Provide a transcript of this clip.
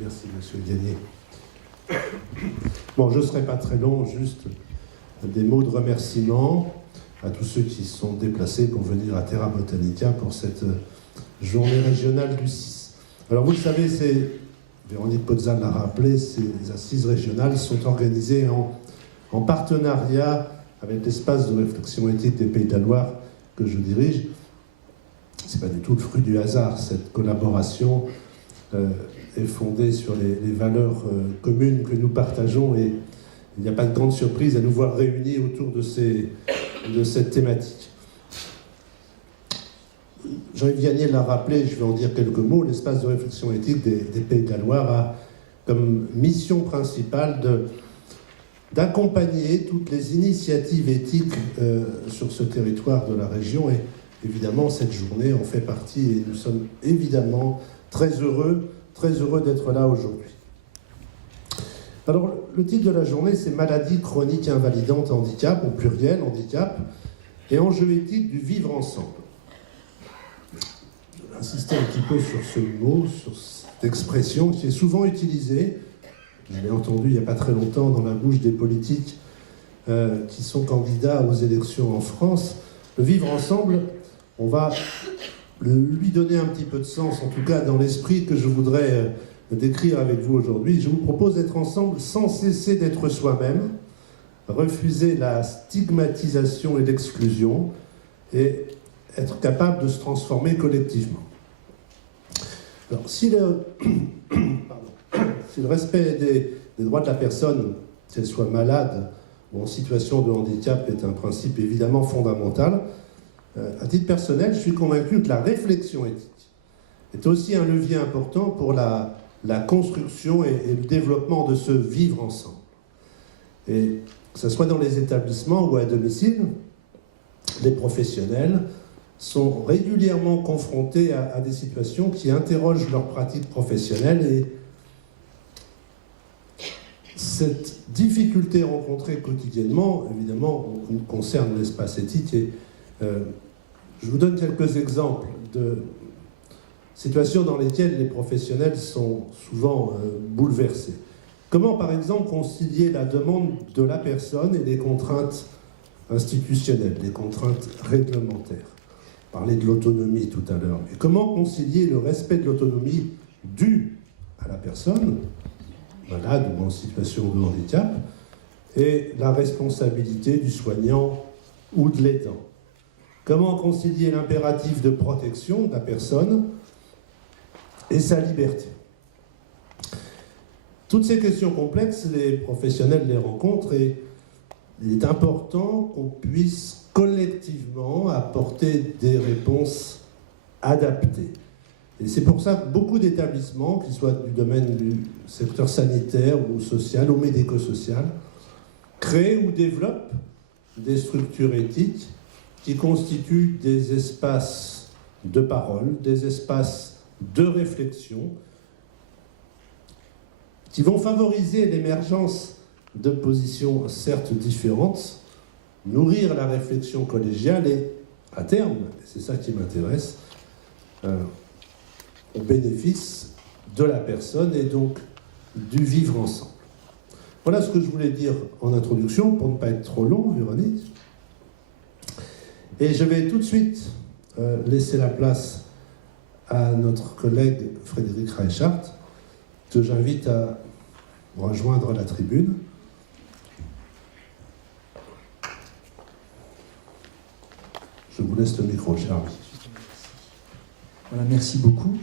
Merci, monsieur Gagné. Bon, je ne serai pas très long, juste des mots de remerciement à tous ceux qui se sont déplacés pour venir à Terra Botanica pour cette journée régionale du 6. Alors, vous le savez, Véronique Pozzal l'a rappelé, ces assises régionales sont organisées en partenariat avec l'espace de réflexion éthique des Pays de la Loire que je dirige. Ce n'est pas du tout le fruit du hasard, cette collaboration est fondée sur les valeurs communes que nous partageons et il n'y a pas de grande surprise à nous voir réunis autour de cette thématique. Jean-Yves Vianney l'a rappelé, je vais en dire quelques mots, l'espace de réflexion éthique des Pays de la Loire a comme mission principale d'accompagner toutes les initiatives éthiques sur ce territoire de la région et évidemment cette journée en fait partie et nous sommes évidemment très heureux d'être là aujourd'hui. Alors le titre de la journée c'est Maladie chronique invalidante handicap, au pluriel handicap, et enjeux éthiques du vivre ensemble. Je vais insister un petit peu sur ce mot, sur cette expression qui est souvent utilisée. Je l'ai entendu il n'y a pas très longtemps dans la bouche des politiques qui sont candidats aux élections en France. Le vivre ensemble, on va lui donner un petit peu de sens, en tout cas dans l'esprit que je voudrais décrire avec vous aujourd'hui. Je vous propose d'être ensemble sans cesser d'être soi-même, refuser la stigmatisation et l'exclusion et être capable de se transformer collectivement. Alors, si le respect des droits de la personne, qu'elle soit malade ou en situation de handicap, est un principe évidemment fondamental, à titre personnel, je suis convaincu que la réflexion éthique est aussi un levier important pour la construction et le développement de ce vivre ensemble. Et que ce soit dans les établissements ou à domicile, les professionnels sont régulièrement confrontés à des situations qui interrogent leur pratique professionnelle et cette difficulté rencontrée quotidiennement, évidemment, concerne l'espace éthique et je vous donne quelques exemples de situations dans lesquelles les professionnels sont souvent bouleversés. Comment, par exemple, concilier la demande de la personne et les contraintes institutionnelles, les contraintes réglementaires? On parlait de l'autonomie tout à l'heure. Et comment concilier le respect de l'autonomie due à la personne, malade ou en situation de handicap, et la responsabilité du soignant ou de l'aidant? Comment concilier l'impératif de protection de la personne et sa liberté? Toutes ces questions complexes, les professionnels les rencontrent et il est important qu'on puisse collectivement apporter des réponses adaptées. Et c'est pour ça que beaucoup d'établissements, qu'ils soient du domaine du secteur sanitaire ou social ou médico-social, créent ou développent des structures éthiques qui constituent des espaces de parole, des espaces de réflexion, qui vont favoriser l'émergence de positions certes différentes, nourrir la réflexion collégiale et, à terme, et c'est ça qui m'intéresse, au bénéfice de la personne et donc du vivre ensemble. Voilà ce que je voulais dire en introduction, pour ne pas être trop long, Véronique. Et je vais tout de suite laisser la place à notre collègue Frédéric Reichhardt, que j'invite à rejoindre la tribune. Je vous laisse le micro, Charles. Voilà, merci beaucoup.